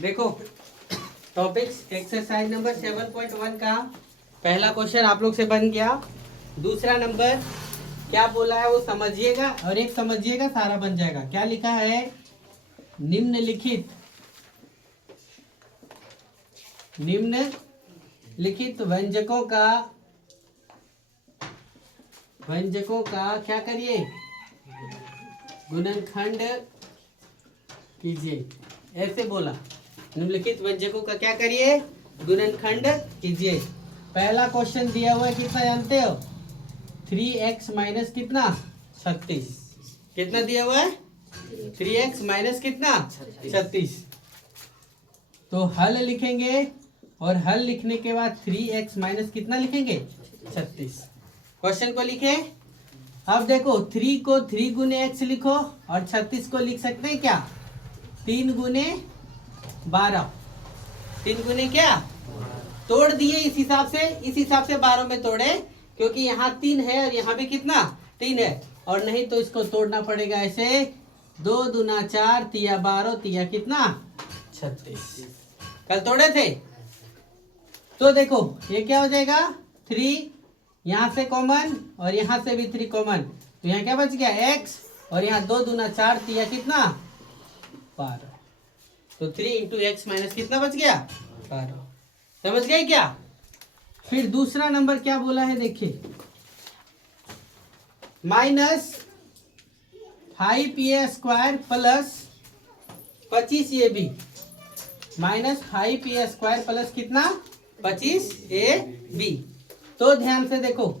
देखो topics exercise number 7.1 का पहला क्वेश्चन आप लोग से बन गया। दूसरा नंबर क्या बोला है वो समझिएगा और एक समझिएगा, सारा बन जाएगा। क्या लिखा है? निम्नलिखित व्यंजकों का क्या करिए? गुणनखंड कीजिए। ऐसे बोला, निम्नलिखित व्यंजकों का क्या करिए? गुणनखंड कीजिए। पहला क्वेश्चन दिया हुआ है, कितना जानते हो? 3x माइनस कितना? 36। कितना दिया हुआ है? 3x माइनस कितना? 36। तो हल लिखेंगे और हल लिखने के बाद 3x माइनस कितना लिखेंगे? 36। क्वेश्चन को लिखे। अब देखो 3 को 3 गुने x लिखो और 36 को लिख सकते हैं क्या? 3 गुने 12। 3 गुने क्या? तोड़ दिए इस हिसाब से 12 में तोड़े, क्योंकि यहाँ 3 है और यहाँ भी कितना? 3 है। और नहीं तो इसको तोड़ना पड़ेगा ऐसे, 2 दूना 4, तिया 12, तिया कितना? 36। कल तोड़े थे। तो देखो ये क्या हो जाएगा? 3 यहाँ से कॉमन और यहाँ से भी 3 कॉमन, तो यहाँ क्या बच गया? x। और यहाँ 2 दूना 4, तिया कितना? 12। तो 3 इंटू एक्स माइनस कितना बच गया? 12। समझ गए क्या? फिर दूसरा नंबर क्या बोला है देखिए, minus 5a² plus 25ab। Minus 5a² plus कितना? 25ab। तो ध्यान से देखो,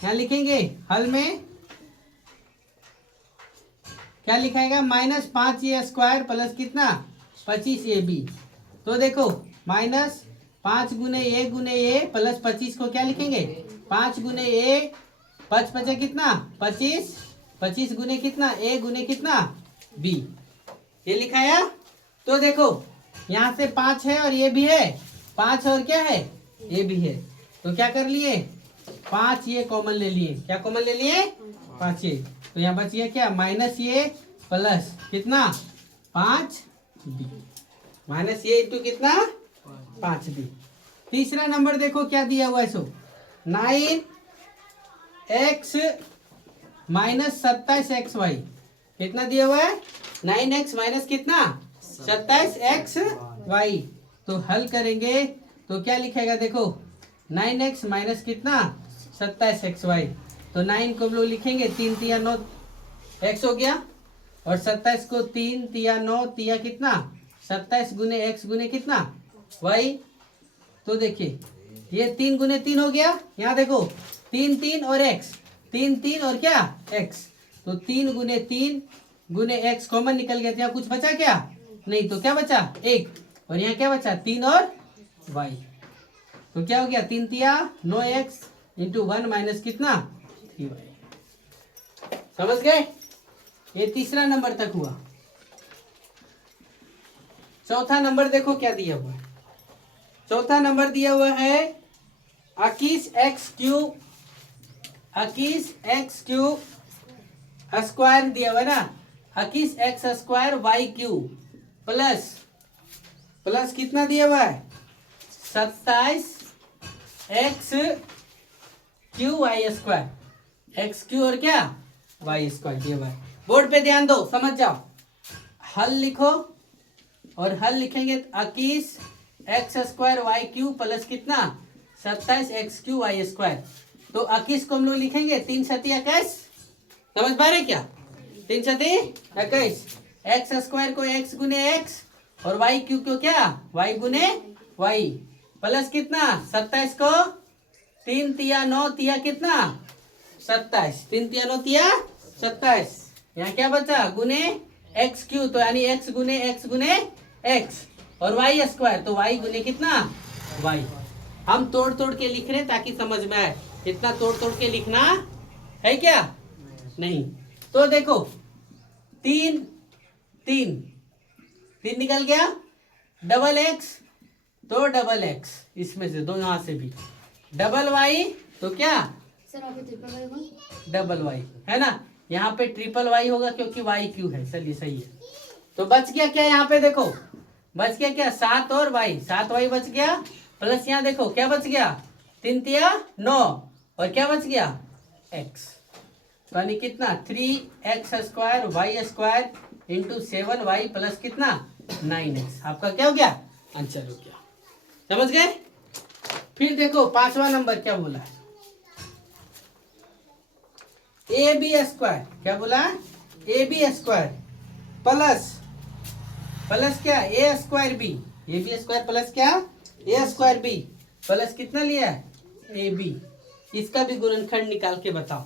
यहाँ लिखेंगे हल में क्या लिखाएगा? माइनस 5a² प्लस कितना? 25ab। तो देखो माइनस 5 गुने a प्लस 25 को क्या लिखेंगे? 5 गुने a, 5 बचे कितना? 25। 25 गुने कितना? a गुने कितना? b। ये लिखाया। तो देखो यहाँ से 5 है और ये भी है, 5 और क्या है? ये भी है। तो क्या कर लिए? 5 ये कॉमन ले लिए। क्या कॉमन ले लिए? 5 ये। तो यहाँ बच गया क्या? माइनस ये प्लस कितना? 5b। माइनस ये इंटू कितना? 5b। तीसरा नंबर देखो क्या दिया हुआ है, सो 9x माइनस 27xy। कितना दिया हुआ है? 9x माइनस कितना? 27xy। तो हल करेंगे तो क्या लिखेगा? देखो 9x माइनस कितना? 27xy। तो 9 को हम लोग लिखेंगे 3 तिया 9 x हो गया, और 27 को 3 तिया 9 तिया कितना? 27 गुने x गुने कितना? y। तो देखिए ये 3 गुने 3 हो गया। यहाँ देखो 3 3 और x, 3 3 और क्या? x। तो 3 गुने 3 गुने x कॉमन निकल गया। यहाँ कुछ बचा क्या? नहीं। तो क्या बचा? 1। और यहाँ क्या बचा? 3 और y। तो क्या हो गया? 3 तिया 9x इंटू 1 माइनस कितना? 3y। समझ गए? ये तीसरा नंबर तक हुआ। चौथा नंबर देखो क्या दिया हुआ है। चौथा नंबर दिया हुआ है 21x³ स्क्वायर दिया हुआ है ना, 21x² y³ प्लस कितना दिया हुआ है? 27x³ y²। x³ और क्या? y² दिया हुआ है। बोर्ड पे ध्यान दो, समझ जाओ। हल लिखो और हल लिखेंगे 21x² y³ प्लस कितना? 27x³ y²। तो 21 को हम लोग लिखेंगे 3 सती 21। समझ पा रहे क्या? 3 सती 21। x² को x गुने x और y³ को क्या? y गुने y प्लस कितना? 27 को 3 तिया 9 तिया कितना? 27। 3 तिया 9 तिया 27। यहाँ क्या बचा? गुने x³ तो यानी x गुने x और y², तो y गुने कितना? y। हम तोड़ तोड़ के लिख रहे हैं ताकि समझ में आए। इतना तोड़ तोड़ के लिखना है क्या? नहीं। तो देखो 3 3 3 निकल गया, डबल x तो डबल x, इसमें से दो, यहाँ से भी डबल y तो क्या? डबल y है ना। यहाँ पे ट्रिपल y होगा क्योंकि y क्यू है। चलिए सही है। तो बच गया क्या? यहाँ पे देखो बच गया क्या 7 और वाई, 7y बच गया, प्लस यहाँ देखो क्या बच गया 3 तिया 9 और क्या बच गया x, यानी कितना 3x² y² into 7y plus कितना 9x। आपका क्या हो गया आंसर हो गया। समझ गए। फिर देखो 5वां नंबर क्या बोला है, AB² क्या बोला AB² प्लस क्या A²B, AB² प्लस क्या A²B प्लस कितना लिया है AB। इसका भी गुणनखंड निकाल के बताओ।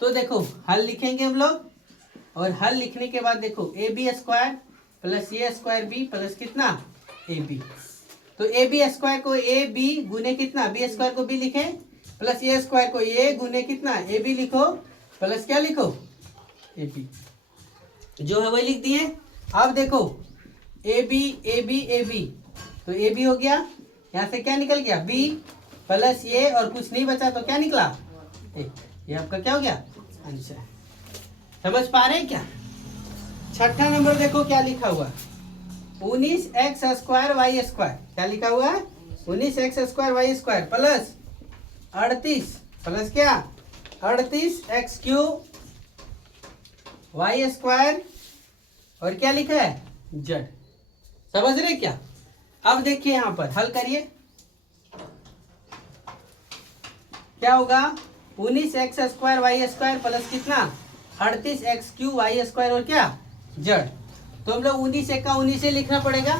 तो देखो हल लिखेंगे हम लोग, और हल लिखने के बाद देखो AB² प्लस A²B प्लस कितना AB। तो AB² को AB गुने कितना B² को B लिखे, प्लस A² को A गुने कितना AB लिखो, प्लस क्या लिखो AB, जो है वही लिख दिए। अब देखो AB तो AB हो गया, यहाँ से क्या निकल गया B प्लस ये और कुछ नहीं बचा तो क्या निकला 1। ये आपका क्या हो गया आंसर। समझ पा रहे हैं क्या। 6ठा नंबर देखो क्या लिखा हुआ 19x² y², क्या लिखा हुआ 19x² y² प्लस 38 प्लस क्या 38x³ y² और क्या लिखा है z। समझ रहे क्या। अब देखिए यहां पर हल करिए, क्या होगा 19x² y² प्लस कितना 38x³ y² और क्या z। तो हम लोग 19 का 19 से लिखना पड़ेगा।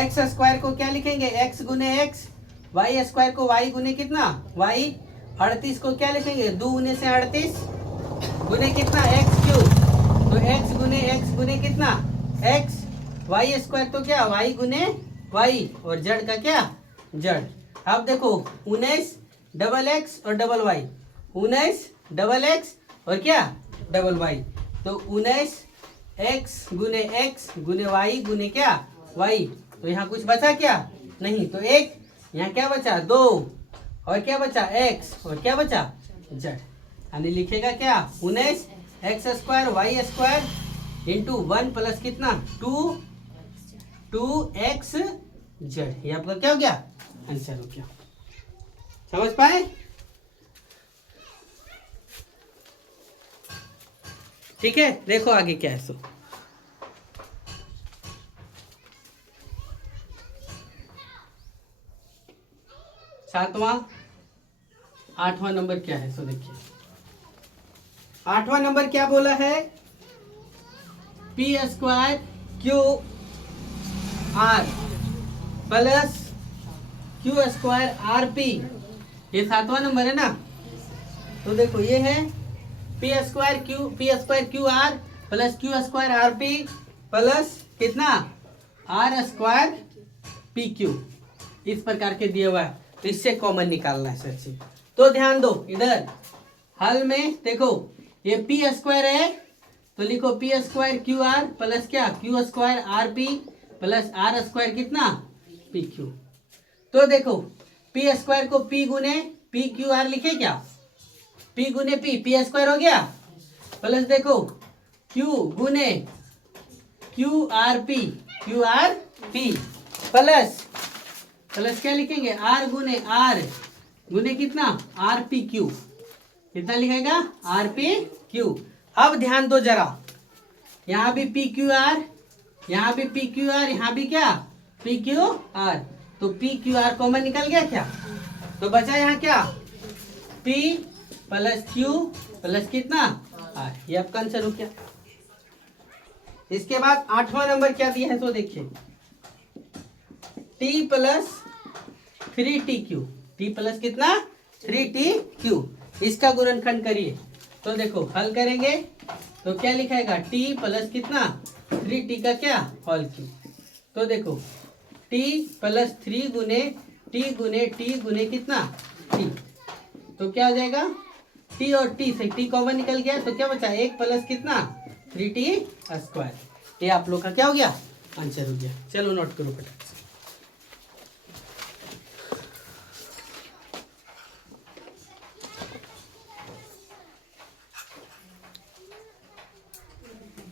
x² को क्या लिखेंगे x गुने x, y² को y गुने कितना y, 38 को क्या लिखेंगे 2 गुने से 38 गुने कितना x³, तो x गुने कितना x, y² तो क्या y गुने y और z का क्या z। अब देखो 19 डबल x और डबल y, 19 डबल x और क्या डबल y, तो 19 x गुने y गुने क्या y। तो यहाँ कुछ बचा क्या नहीं, तो एक यहाँ क्या बचा 2 और क्या बचा x और क्या बचा z। यानी लिखेगा क्या 19x² y² इंटू 1 प्लस कितना 2x z। ये आपका क्या हो गया आंसर हो गया। समझ पाए। ठीक है, देखो आगे क्या है। सो 7वां 8वां नंबर क्या है। सो देखिए 8वां नंबर क्या बोला है p² QR plus Q² RP। ये 7वां नंबर है ना। तो देखो ये है p² QR plus Q² RP plus कितना R² PQ। इस प्रकार के दिया हुआ है, तो इससे कॉमन निकालना है सर। तो ध्यान दो इधर हल में देखो ये p² है तो लिखो p² QR प्लस क्या Q² RP प्लस R² कितना PQ। तो देखो p² को p गुने PQR लिखे क्या, p गुने p² हो गया, प्लस देखो q गुने QRP प्लस क्या लिखेंगे r गुने R गुने कितना RPQ। कितना लिखेगा RPQ। अब ध्यान दो जरा, यहाँ भी PQR, यहाँ भी PQR, यहाँ भी क्या PQR, तो PQR कॉमन निकल गया क्या, तो बचा यहाँ क्या P प्लस Q प्लस कितना R। ये आपका आंसर हो गया। इसके बाद 8वां नंबर क्या दिया है, तो देखिए T plus 3TQ, T plus कितना 3TQ। इसका गुणनखंड करिए। तो देखो हल करेंगे तो क्या लिखाएगा T प्लस कितना 3T का क्या होल क्यूब। तो देखो T प्लस 3 गुने T गुने कितना T, तो क्या हो जाएगा T और T से T कॉमन निकल गया, तो क्या बचा 1 प्लस कितना 3T²। ये आप लोग का क्या हो गया आंसर हो गया। चलो नोट करो फटाफट।